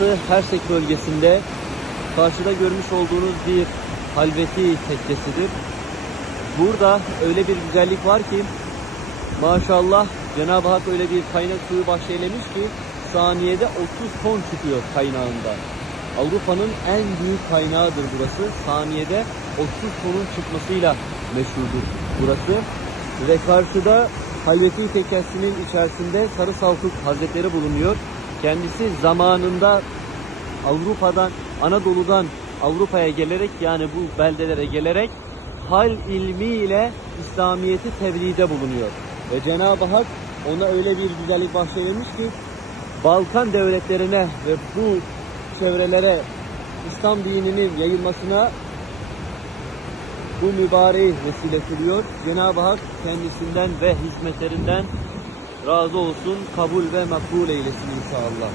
burası Hersek bölgesinde. Karşıda görmüş olduğunuz bir halveti tekkesidir. Burada öyle bir güzellik var ki maşallah Cenab-ı Hak öyle bir kaynak suyu bahşeylemiş ki saniyede 30 ton çıkıyor kaynağında. Avrupa'nın en büyük kaynağıdır burası. Saniyede 30 tonun çıkmasıyla meşhurdur burası. Ve karşıda Halveti Tekkesi'nin içerisinde Sarı Saltuk Hazretleri bulunuyor. Kendisi zamanında Avrupa'dan, Anadolu'dan Avrupa'ya gelerek yani bu beldelere gelerek hal ilmiyle İslamiyet'i tebliğde bulunuyor. Ve Cenab-ı Hak ona öyle bir güzellik bahşeylemiş ki Balkan devletlerine ve bu çevrelere İslam dininin yayılmasına bu mübareği vesile kılıyor. Cenab-ı Hak kendisinden ve hizmetlerinden razı olsun, kabul ve makbul eylesin inşallah.